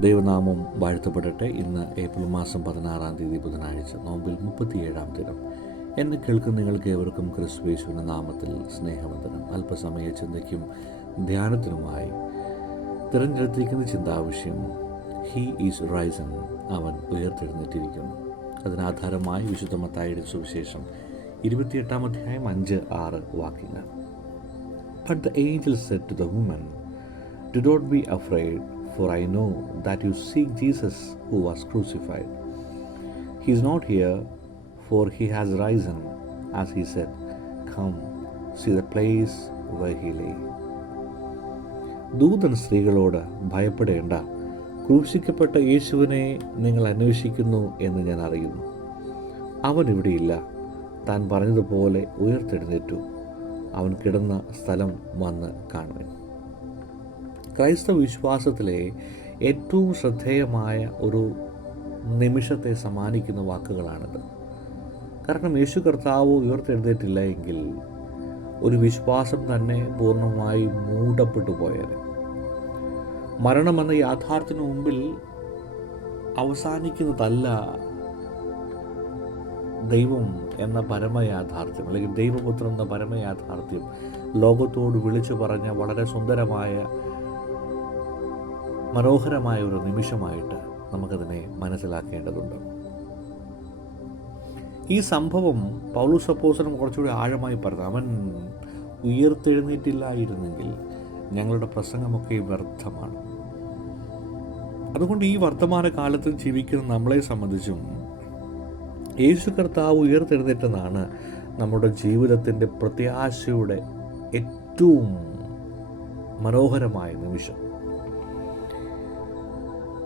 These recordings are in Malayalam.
ദൈവനാമം വാഴ്ത്തപ്പെടട്ടെ. ഇന്ന് ഏപ്രിൽ മാസം പതിനാറാം തീയതി ബുധനാഴ്ച നോമ്പിൽ മുപ്പത്തിയേഴാം ദിനം. എന്നെ കേൾക്കുന്ന നിങ്ങൾക്ക് ഏവർക്കും ക്രിസ്തുവേശുവിന്റെ നാമത്തിൽ സ്നേഹവന്ദനം. അല്പസമയ ചിന്തയ്ക്കും ധ്യാനത്തിനുമായി തിരഞ്ഞെടുത്തിരിക്കുന്ന ചിന്താവിഷയം ഹീ ഈസ് റൈസൺ അവൻ ഉയർത്തെഴുന്നേറ്റിരിക്കുന്നു. അതിനാധാരമായി വിശുദ്ധ മത്തായിയുടെ സുവിശേഷം ഇരുപത്തിയെട്ടാം അധ്യായം അഞ്ച് ആറ് വാക്യങ്ങൾ. But the angel said to the woman, do not be afraid, for I know that you seek Jesus who was crucified. He is not here, for he has risen, as he said. Come, see the place where he lay. ദൂതൻ സ്ത്രീകളോട് ഭയപ്പെടേണ്ട ക്രൂശിക്കപ്പെട്ട യേശുവിനെ നിങ്ങൾ അന്വേഷിക്കുന്നു എന്ന് ഞാൻ അറിയുന്നു അവൻ ഇവിടെയില്ല താൻ പറഞ്ഞതുപോലെ ഉയർത്തെഴുന്നേറ്റു അവൻ കിടന്ന സ്ഥലം വന്ന് കാണുവാൻ ക്രൈസ്തവ വിശ്വാസത്തിലെ ഏറ്റവും ശ്രദ്ധേയമായ ഒരു നിമിഷത്തെ സമ്മാനിക്കുന്ന വാക്കുകളാണിത്. കാരണം യേശു കർത്താവ് ഉയർത്തെഴുന്നേറ്റില്ല എങ്കിൽ ഒരു വിശ്വാസം തന്നെ പൂർണമായി മൂടപ്പെട്ടു പോയത് മരണമെന്ന യാഥാർത്ഥ്യത്തിന് മുമ്പിൽ അവസാനിക്കുന്നതല്ല ദൈവം എന്ന പരമയാഥാർത്ഥ്യം അല്ലെങ്കിൽ ദൈവപുത്രൻ എന്ന പരമയാഥാർത്ഥ്യം ലോകത്തോട് വിളിച്ചു പറഞ്ഞ വളരെ സുന്ദരമായ മനോഹരമായ ഒരു നിമിഷമായിട്ട് നമുക്കതിനെ മനസ്സിലാക്കേണ്ടതുണ്ട്. ഈ സംഭവം പൗലോസ് അപ്പോസനം കുറച്ചുകൂടി ആഴമായി പറഞ്ഞു. അവൻ ഉയർത്തെഴുന്നേറ്റില്ലായിരുന്നെങ്കിൽ ഞങ്ങളുടെ പ്രസംഗമൊക്കെ വ്യർത്ഥമാണ്. അതുകൊണ്ട് ഈ വർത്തമാന കാലത്ത് ജീവിക്കുന്ന നമ്മളെ സംബന്ധിച്ചും യേശു കർത്താവ് ഉയർത്തെഴുന്നേറ്റെന്നാണ് നമ്മുടെ ജീവിതത്തിന്റെ പ്രത്യാശയുടെ ഏറ്റവും മനോഹരമായ നിമിഷം.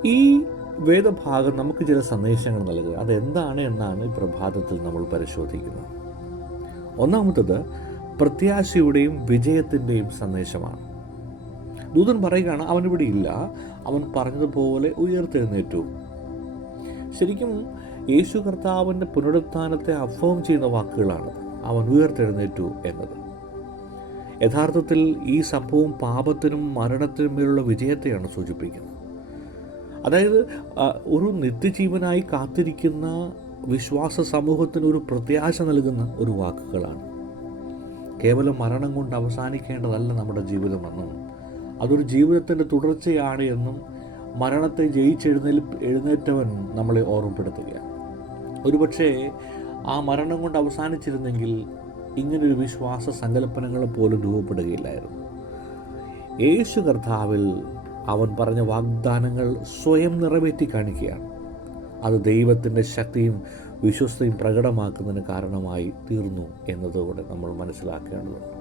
ഈ വേദഭാഗം നമുക്ക് ചില സന്ദേശങ്ങൾ നൽകുക. അതെന്താണ് എന്നാണ് പ്രഭാതത്തിൽ നമ്മൾ പരിശോധിക്കുന്നത്. ഒന്നാമത്തത് പ്രത്യാശയുടെയും വിജയത്തിന്റെയും സന്ദേശമാണ്. ദൂതൻ പറയുകയാണ് അവനിവിടെ ഇല്ല. അവൻ പറഞ്ഞതുപോലെ ഉയർത്തെഴുന്നേറ്റു. ശരിക്കും യേശു കർത്താവിന്റെ പുനരുത്ഥാനത്തെ അഫോം ചെയ്യുന്ന വാക്കുകളാണ് അവൻ ഉയർത്തെഴുന്നേറ്റു എന്നത്. യഥാർത്ഥത്തിൽ ഈ സംഭവം പാപത്തിനും മരണത്തിനും മേലുള്ള വിജയത്തെയാണ് സൂചിപ്പിക്കുന്നത്. അതായത് ഒരു നിത്യജീവനായി കാത്തിരിക്കുന്ന വിശ്വാസ സമൂഹത്തിന് ഒരു പ്രത്യാശ നൽകുന്ന ഒരു വാക്കുകളാണ്. കേവലം മരണം കൊണ്ട് അവസാനിക്കേണ്ടതല്ല നമ്മുടെ ജീവിതമെന്നും അതൊരു ജീവിതത്തിന്റെ തുടർച്ചയാണ് എന്നും മരണത്തെ ജയിച്ചെഴുന്നേൽ എഴുന്നേറ്റവൻ നമ്മളെ ഓർമ്മപ്പെടുത്തുകയാണ്. ഒരുപക്ഷെ ആ മരണം കൊണ്ട് അവസാനിച്ചിരുന്നെങ്കിൽ ഇങ്ങനൊരു വിശ്വാസ സങ്കല്പനങ്ങൾ പോലും രൂപപ്പെടുകയില്ലായിരുന്നു. യേശു കർത്താവിൽ അവൻ പറഞ്ഞ വാഗ്ദാനങ്ങൾ സ്വയം നിറവേറ്റി കാണിക്കുകയാണ്. അത് ദൈവത്തിന്റെ ശക്തിയും വിശ്വസ്തയും പ്രകടമാക്കുന്നതിന് കാരണമായി തീർന്നു എന്നതുകൂടെ നമ്മൾ മനസ്സിലാക്കേണ്ടതുണ്ട്.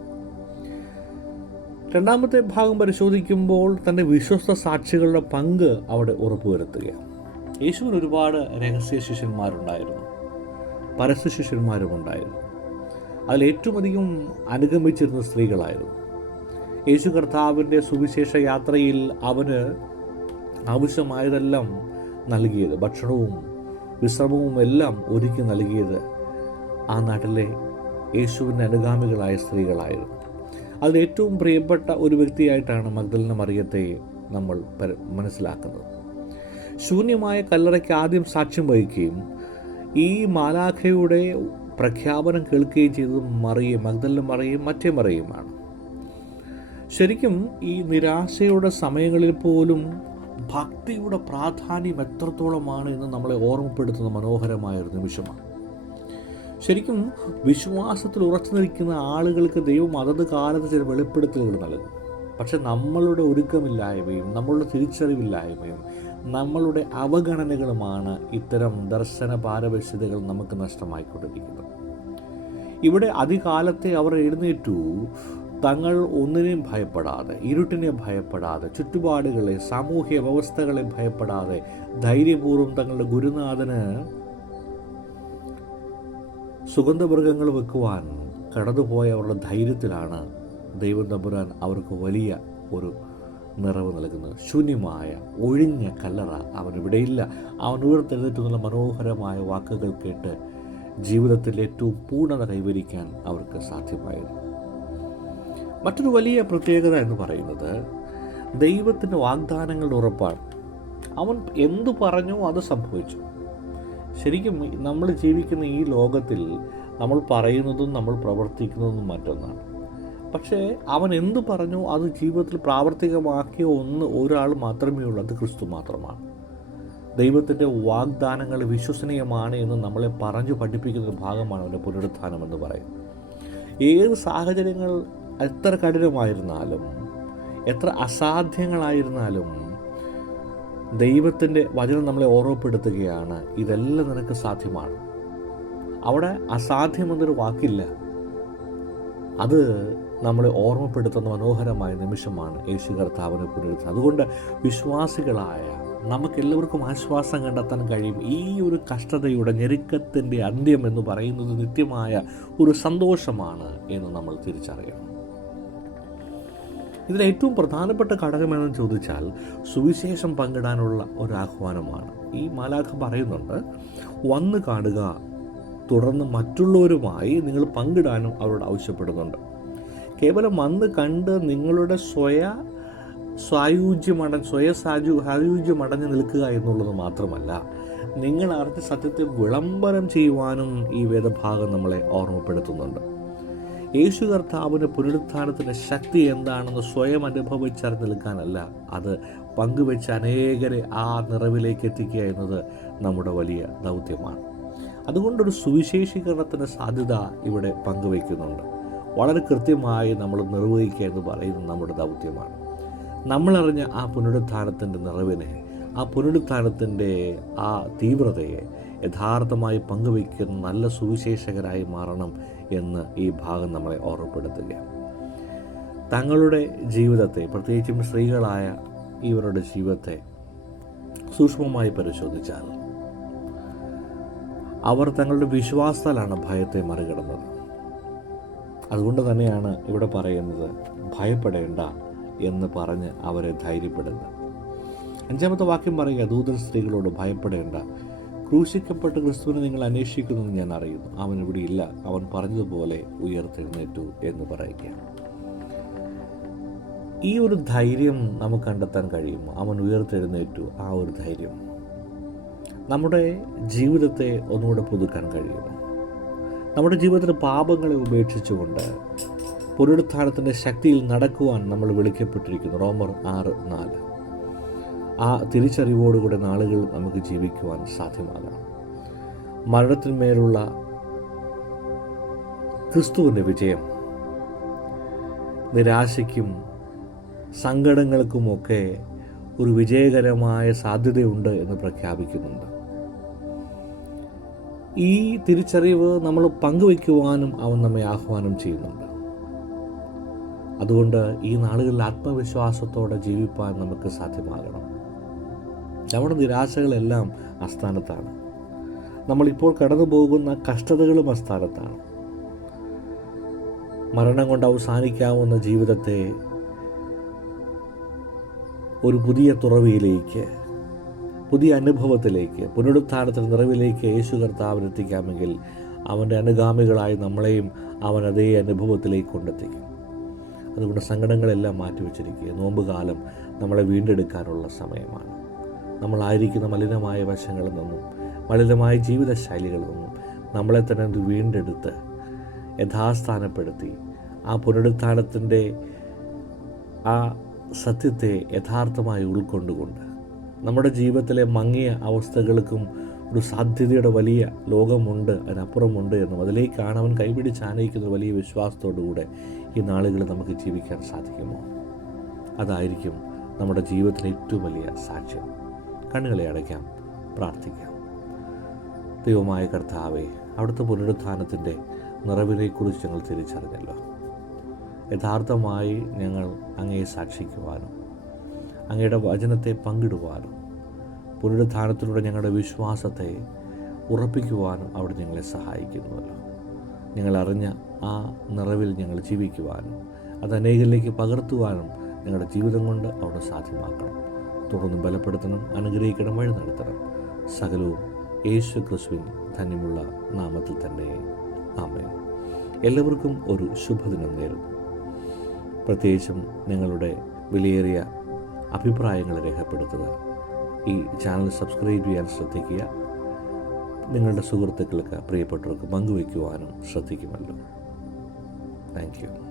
രണ്ടാമത്തെ ഭാഗം പരിശോധിക്കുമ്പോൾ തന്റെ വിശ്വസ്ത സാക്ഷികളുടെ പങ്ക് അവിടെ ഉറപ്പുവരുത്തുകയാണ്. യേശുവിന് ഒരുപാട് രഹസ്യ ശിഷ്യന്മാരുണ്ടായിരുന്നു. പരസ്യ ശിഷ്യന്മാരും ഉണ്ടായിരുന്നു അതിൽ ഏറ്റവും അധികം അനുഗമിച്ചിരുന്ന സ്ത്രീകളായിരുന്നു. യേശു കർത്താവിന്റെ സുവിശേഷ യാത്രയിൽ അവന് ആവശ്യമായതെല്ലാം നൽകിയത് ഭക്ഷണവും വിശ്രമവും എല്ലാം ഒരുക്കി നൽകിയത് ആ നാട്ടിലെ യേശുവിന്റെ അനുഗാമികളായ സ്ത്രീകളായിരുന്നു. അതിൽ ഏറ്റവും പ്രിയപ്പെട്ട ഒരു വ്യക്തിയായിട്ടാണ് മഗ്ദലിന മറിയത്തെ നമ്മൾ മനസ്സിലാക്കുന്നത്. ശൂന്യമായ കല്ലറയ്ക്ക് ആദ്യം സാക്ഷ്യം വഹിക്കുകയും ഈ മാലാഖയുടെ പ്രഖ്യാപനം കേൾക്കുകയും ചെയ്തത് മറിയും മഗ്ദലിന മറിയും മറ്റേ മറിയുമാണ് ശരിക്കും ഈ നിരാശയുടെ സമയങ്ങളിൽ പോലും ഭക്തിയുടെ പ്രാധാന്യം എത്രത്തോളമാണ് എന്ന് നമ്മളെ ഓർമ്മപ്പെടുത്തുന്ന മനോഹരമായ ഒരു നിമിഷമാണ്. ശരിക്കും വിശ്വാസത്തിൽ ഉറച്ചു നിൽക്കുന്ന ആളുകൾക്ക് ദൈവം അതത് കാലത്ത് ചില വെളിപ്പെടുത്തലുകൾ നൽകും. പക്ഷെ നമ്മളുടെ ഒരുക്കമില്ലായ്മയും നമ്മളുടെ തിരിച്ചറിവില്ലായ്മയും നമ്മളുടെ അവഗണനകളുമാണ് ഇത്തരം ദർശന പാരവശ്യതകൾ നമുക്ക് നഷ്ടമായിക്കൊണ്ടിരിക്കുന്നത്. ഇവിടെ അതികാലത്തെ അവർ എഴുന്നേറ്റു തങ്ങൾ ഒന്നിനെയും ഭയപ്പെടാതെ ഇരുട്ടിനെ ഭയപ്പെടാതെ ചുറ്റുപാടുകളെ സാമൂഹ്യ വ്യവസ്ഥകളെ ഭയപ്പെടാതെ ധൈര്യപൂർവം തങ്ങളുടെ ഗുരുനാഥന് സുഗന്ധമൃഗങ്ങൾ വെക്കുവാൻ കടന്നുപോയ അവരുടെ ധൈര്യത്തിലാണ് ദൈവം തമ്പുരാൻ അവർക്ക് വലിയ ഒരു നിറവ് നൽകുന്നത്. ശൂന്യമായ ഒഴിഞ്ഞ കല്ലറ അവനിവിടെയില്ല. അവൻ ഉയർത്തെഴുന്നേറ്റുന്നുള്ള മനോഹരമായ വാക്കുകൾ കേട്ട് ജീവിതത്തിൽ ഏറ്റവും പൂർണത കൈവരിക്കാൻ അവർക്ക് സാധ്യമായിരുന്നു. മറ്റൊരു വലിയ പ്രത്യേകത എന്ന് പറയുന്നത് ദൈവത്തിന്റെ വാഗ്ദാനങ്ങളുടെ ഉറപ്പാണ്. അവൻ എന്തു പറഞ്ഞു അത് സംഭവിച്ചു. ശരിക്കും നമ്മൾ ജീവിക്കുന്ന ഈ ലോകത്തിൽ നമ്മൾ പറയുന്നതും നമ്മൾ പ്രവർത്തിക്കുന്നതും മറ്റൊന്നാണ്. പക്ഷേ അവൻ എന്തു പറഞ്ഞു അത് ജീവിതത്തിൽ പ്രാവർത്തികമാക്കിയ ഒന്ന് ഒരാൾ മാത്രമേ ഉള്ളൂ അത് ക്രിസ്തു മാത്രമാണ്. ദൈവത്തിന്റെ വാഗ്ദാനങ്ങൾ വിശ്വസനീയമാണ് എന്ന് നമ്മളെ പറഞ്ഞു പഠിപ്പിക്കുന്ന ഭാഗമാണ് അവന്റെ പുനരുത്ഥാനം എന്ന് പറയുന്നത്. ഏത് സാഹചര്യങ്ങൾ എത്ര കഠിനമായിരുന്നാലും എത്ര അസാധ്യങ്ങളായിരുന്നാലും ദൈവത്തിന്റെ വചനം നമ്മളെ ഓർമ്മപ്പെടുത്തുകയാണ് ഇതെല്ലാം നിനക്ക് സാധ്യമാണ്. അവിടെ അസാധ്യമെന്നൊരു വാക്കില്ല. അത് നമ്മളെ ഓർമ്മപ്പെടുത്തുന്ന മനോഹരമായ നിമിഷമാണ് യേശു കർത്താവിനെ പുനരുദ്ധ അതുകൊണ്ട് വിശ്വാസികളായ നമുക്കെല്ലാവർക്കും ആശ്വാസം കണ്ടെത്താൻ കഴിയും. ഈ ഒരു കഷ്ടതയുടെ ഞെരുക്കത്തിന്റെ അന്ത്യം എന്ന് പറയുന്നത് നിത്യമായ ഒരു സന്തോഷമാണ് എന്ന് നമ്മൾ തിരിച്ചറിയണം. ഇതിൽ ഏറ്റവും പ്രധാനപ്പെട്ട ഘടകമെന്ന് ചോദിച്ചാൽ സുവിശേഷം പങ്കിടാനുള്ള ഒരു ആഹ്വാനമാണ്. ഈ മാലാഖ പറയുന്നുണ്ട് വന്ന് കാണുക തുടർന്ന് മറ്റുള്ളവരുമായി നിങ്ങൾ പങ്കിടാനും അവരോട് ആവശ്യപ്പെടുന്നുണ്ട്. കേവലം വന്ന് കണ്ട് നിങ്ങളുടെ സ്വയ സ്വായുജ്യമട സ്വയ സാജു സായുജ്യമടഞ്ഞ് നിൽക്കുക എന്നുള്ളത് മാത്രമല്ല നിങ്ങൾ അറിഞ്ഞ സത്യത്തെ വിളംബരം ചെയ്യുവാനും ഈ വേദഭാഗം നമ്മളെ ഓർമ്മപ്പെടുത്തുന്നുണ്ട്. യേശു കർത്താവിന് പുനരുത്ഥാനത്തിന്റെ ശക്തി എന്താണെന്ന് സ്വയം അനുഭവിച്ചറിഞ്ഞ് നിൽക്കാനല്ല. അത് പങ്കുവെച്ച് അനേകരെ ആ നിറവിലേക്ക് എത്തിക്കുക എന്നത് നമ്മുടെ വലിയ ദൗത്യമാണ്. അതുകൊണ്ടൊരു സുവിശേഷീകരണത്തിന് സാധ്യത ഇവിടെ പങ്കുവയ്ക്കുന്നുണ്ട്. വളരെ കൃത്യമായി നമ്മൾ നിർവഹിക്കുക എന്ന് പറയുന്നത് നമ്മുടെ ദൗത്യമാണ്. നമ്മളറിഞ്ഞ ആ പുനരുത്ഥാനത്തിന്റെ നിറവിനെ ആ പുനരുത്ഥാനത്തിന്റെ ആ തീവ്രതയെ യഥാർത്ഥമായി പങ്കുവയ്ക്കുന്ന നല്ല സുവിശേഷകരായി മാറണം എന്ന് ഈ ഭാഗം നമ്മളെ ഓർമ്മപ്പെടുത്തുകയാണ് തങ്ങളുടെ ജീവിതത്തെ പ്രത്യേകിച്ചും സ്ത്രീകളായ ഇവരുടെ ജീവിതത്തെ സൂക്ഷ്മമായി പരിശോധിച്ചാൽ അവർ തങ്ങളുടെ വിശ്വാസത്താലാണ് ഭയത്തെ മറികടന്നത്. അതുകൊണ്ട് തന്നെയാണ് ഇവിടെ പറയുന്നത് ഭയപ്പെടേണ്ട എന്ന് പറഞ്ഞ് അവരെ ധൈര്യപ്പെടുന്നത്. അഞ്ചാമത്തെ വാക്യം പറയുക ദൂതൻ സ്ത്രീകളോട് ഭയപ്പെടേണ്ട ക്രൂശിക്കപ്പെട്ട ക്രിസ്തുവിനെ നിങ്ങൾ അന്വേഷിക്കുന്നത് ഞാൻ അറിയുന്നു. അവൻ ഇവിടെ ഇല്ല. അവൻ പറഞ്ഞതുപോലെ ഉയർത്തെഴുന്നേറ്റു എന്ന് പറയുകയാണ്. ഈ ഒരു ധൈര്യം നമുക്ക് കണ്ടെത്താൻ കഴിയും അവൻ ഉയർത്തെഴുന്നേറ്റു. ആ ഒരു ധൈര്യം നമ്മുടെ ജീവിതത്തെ ഒന്നുകൂടെ പുതുക്കാൻ കഴിയുമോ? നമ്മുടെ ജീവിതത്തിലെ പാപങ്ങളെ ഉപേക്ഷിച്ചുകൊണ്ട് പുനരുത്ഥാനത്തിന്റെ ശക്തിയിൽ നടക്കുവാൻ നമ്മൾ വിളിക്കപ്പെട്ടിരിക്കുന്നു. റോമർ ആറ് നാല്. ആ തിരിച്ചറിവോടുകൂടെ നാളുകൾ നമുക്ക് ജീവിക്കുവാൻ സാധ്യമാകണം. മരണത്തിന്മേലുള്ള ക്രിസ്തുവിന്റെ വിജയം നിരാശയ്ക്കും സങ്കടങ്ങൾക്കുമൊക്കെ ഒരു വിജയകരമായ സാധ്യതയുണ്ട് എന്ന് പ്രഖ്യാപിക്കുന്നുണ്ട്. ഈ തിരിച്ചറിവ് നമ്മൾ പങ്കുവയ്ക്കുവാനും അവൻ നമ്മെ ആഹ്വാനം ചെയ്യുന്നുണ്ട്. അതുകൊണ്ട് ഈ നാളുകളിൽ ആത്മവിശ്വാസത്തോടെ ജീവിപ്പാൻ നമുക്ക് സാധ്യമാകണം. നമ്മുടെ നിരാശകളെല്ലാം അസ്ഥാനത്താണ് നമ്മളിപ്പോൾ കടന്നു പോകുന്ന കഷ്ടതകളും അസ്ഥാനത്താണ് മരണം കൊണ്ട് അവസാനിക്കാവുന്ന ജീവിതത്തെ ഒരു പുതിയ തുറവിയിലേക്ക് പുതിയ അനുഭവത്തിലേക്ക് പുനരുത്ഥാനത്തിന്റെ നിറവിലേക്ക് യേശു കർത്താവിനെത്തിക്കാമെങ്കിൽ അവന്റെ അനുഗാമികളായി നമ്മളെയും അവൻ അതേ അനുഭവത്തിലേക്ക് കൊണ്ടെത്തിക്കും. അതുകൊണ്ട് സങ്കടങ്ങളെല്ലാം മാറ്റിവെച്ചിരിക്കുക. നോമ്പുകാലം നമ്മളെ വീണ്ടെടുക്കാനുള്ള സമയമാണ്. നമ്മളായിരിക്കുന്ന മലിനമായ വശങ്ങളിൽ നിന്നും മലിനമായ ജീവിതശൈലികളിൽ നിന്നും നമ്മളെ തന്നെ വീണ്ടെടുത്ത് യഥാസ്ഥാനപ്പെടുത്തി ആ പുനരുത്ഥാനത്തിന്റെ ആ സത്യത്തെ യഥാർത്ഥമായി ഉൾക്കൊണ്ടുകൊണ്ട് നമ്മുടെ ജീവിതത്തിലെ മങ്ങിയ അവസ്ഥകൾക്കും ഒരു സാധ്യതയുടെ വലിയ ലോകമുണ്ട് അതിനപ്പുറമുണ്ട് എന്നും അതിലേക്കാണ് അവൻ കൈപിടിച്ച് ആനയിക്കുന്ന വലിയ വിശ്വാസത്തോടുകൂടെ ഈ നാളുകൾ നമുക്ക് ജീവിക്കാൻ സാധിക്കുമോ? അതായിരിക്കും നമ്മുടെ ജീവിതത്തിലെ ഏറ്റവും വലിയ സാക്ഷ്യം. കണ്ണുകളെ അടയ്ക്കാം പ്രാർത്ഥിക്കാം. ദൈവമായ കർത്താവെ അവിടുത്തെ പുനരുത്ഥാനത്തിന്റെ നിറവിനെക്കുറിച്ച് ഞങ്ങൾ തിരിച്ചറിഞ്ഞല്ലോ. യഥാർത്ഥമായി ഞങ്ങൾ അങ്ങയെ സാക്ഷിക്കുവാനും അങ്ങയുടെ വചനത്തെ പങ്കിടുവാനും പുനരുദ്ധാനത്തിലൂടെ ഞങ്ങളുടെ വിശ്വാസത്തെ ഉറപ്പിക്കുവാനും അവിടെ ഞങ്ങളെ സഹായിക്കുന്നുവല്ലോ. ഞങ്ങൾ അറിഞ്ഞ ആ നിറവിൽ ഞങ്ങൾ ജീവിക്കുവാനും അത് അനേകരിലേക്ക് പകർത്തുവാനും ഞങ്ങളുടെ ജീവിതം കൊണ്ട് അവിടെ സാധ്യമാക്കണം. തുടർന്ന് ബലപ്പെടുത്തണം അനുഗ്രഹിക്കണം വഴി നടത്തണം. സകലവും യേശു ക്രിസ്തുവിൻ ധന്യമുള്ള നാമത്തിൽ തന്നെ. ആമേ എല്ലാവർക്കും ഒരു ശുഭദിനം നേരും പ്രത്യേകിച്ചും നിങ്ങളുടെ വിലയേറിയ അഭിപ്രായങ്ങൾ രേഖപ്പെടുത്തുക. ഈ ചാനൽ സബ്സ്ക്രൈബ് ചെയ്യാൻ ശ്രദ്ധിക്കുക. നിങ്ങളുടെ സുഹൃത്തുക്കൾക്ക് പ്രിയപ്പെട്ടവർക്ക് പങ്കുവയ്ക്കുവാനും ശ്രദ്ധിക്കുമല്ലോ. Thank you.